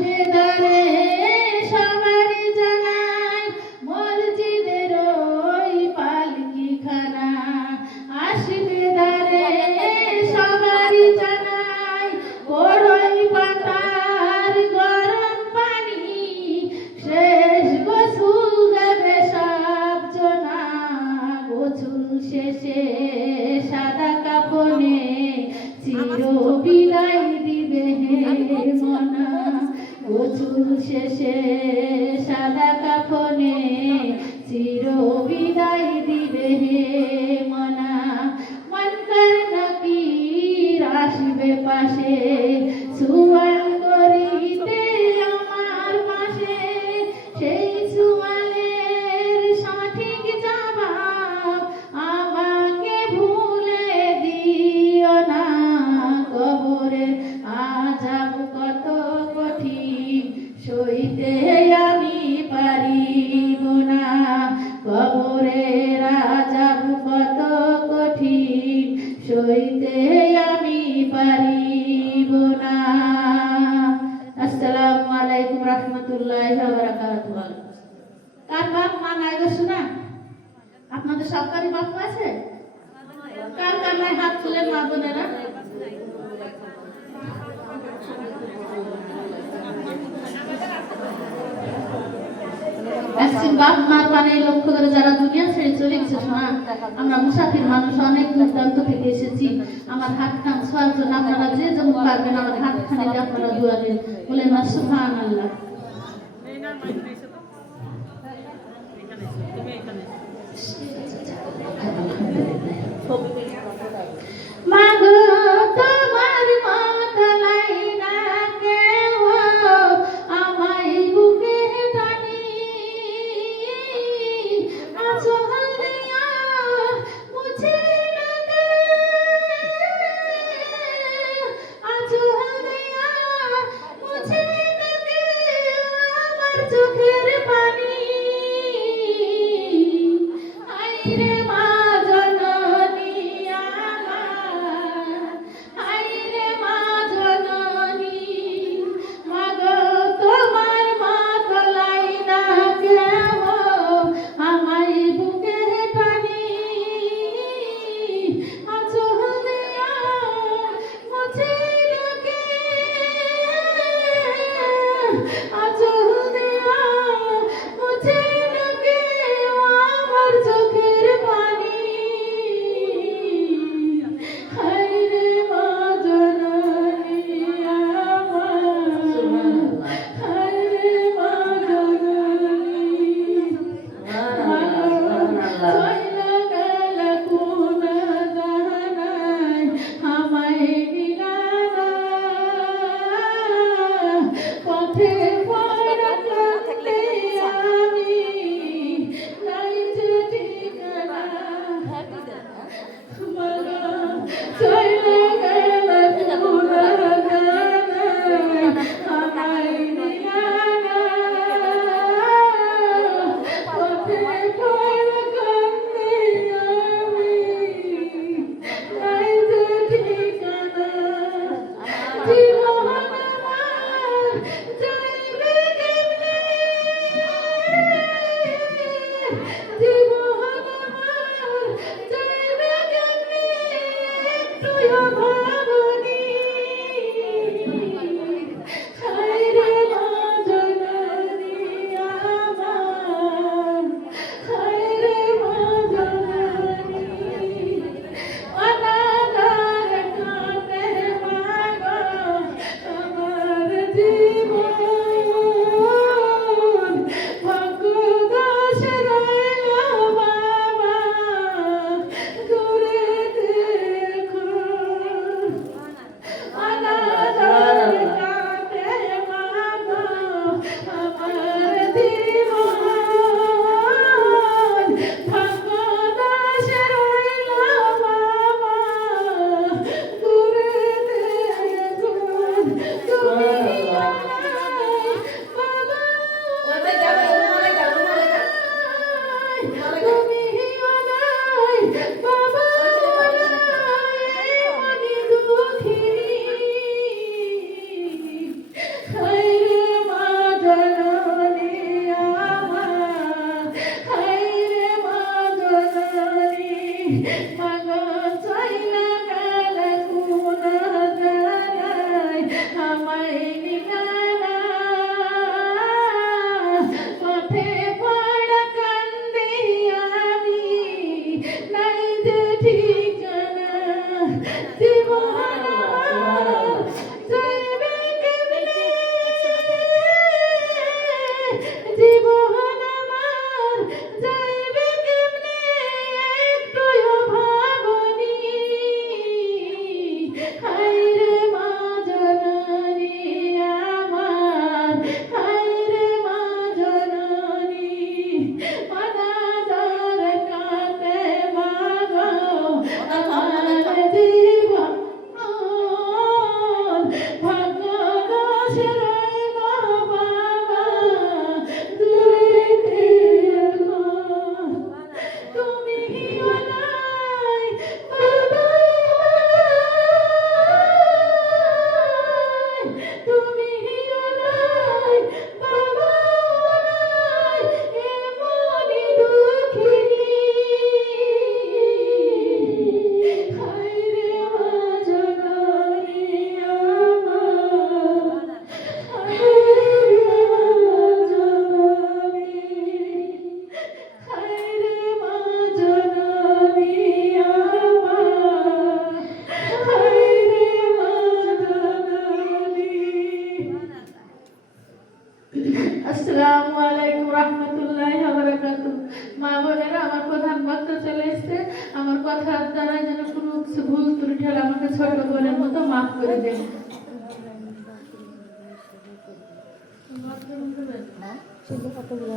আসবে দ্বারে সবারই জানাই মসজিদের ওই পালকিখানা আসবে দ্বারে সবারই জানাই বড়ই পাতার গরম পানি শেষ গোসল দেবে সব জনা গোসল শেষে সাদা কাফনে চির বিদায় দিবে হে মনা গোসল শেষে সাদা কাফনে চির বিদায় দিবে হে মনা মনকার নাকির আসবে পাশে সুয়াল করিতে আমার পাশে সেই সুয়ালের সঠিক জবাব আমাকে ভুলে দিও না কবরে আযাব কত কঠিন সইতে আমি পারিব না কবরের আযাব কত কঠিন সইতে আমি পারিব না। আসসালামু আলাইকুম রাহমাতুল্লাহি ওয়া বারাকাতুহু। কার বাপ মা নাই গো শোনা? আপনাদের সরকারি বাপ আছে? কার কার নাই হাত তুলে মা বোনেরা? বাপ মার পানে লক্ষ্য করে যারা দুনিয়া ছেড়ে চলে গেছে শোনা, আমরা মুসাফির মানুষ অনেক দূর দূরান্ত থেকে এসেছি। আমার হাত খান ছোঁয়ার জন্য আপনারা যে যেমন পারবেন আমার হাত খানে আপনারা দোয়া দিন, বলেন না সুবহানাল্লাহ। মাগো তোমার মাথায় না কেউ আমায় বুকে টানি আজহাল দিয়া মুছে না দে আজহাল দিয়া মুছে না দে আমার চোখের পানি আইরে মা জননী ভাগ্য দোষেরাই বাবা দূরেতে এখন তুমি নাই বাবা তুমি নাই বাবা নাই এমনই দুঃখিনী হায়রে মা জননী আমার হায়রে মা জননী হায়রে মা জননী আমার হায়রে মা জননী। আসসালামু আলাইকুম রহমতুল্লাহি ওয়া বারাকাতুহু। মা বোনেরা, আমার প্রধান বক্তা চলে এসেছে। আমার কথার দ্বারা যেন কোনো কিছু ভুল ত্রুটি হলে আমাকে ছোট বোনের মতো মাফ করে দেন। কতগুলো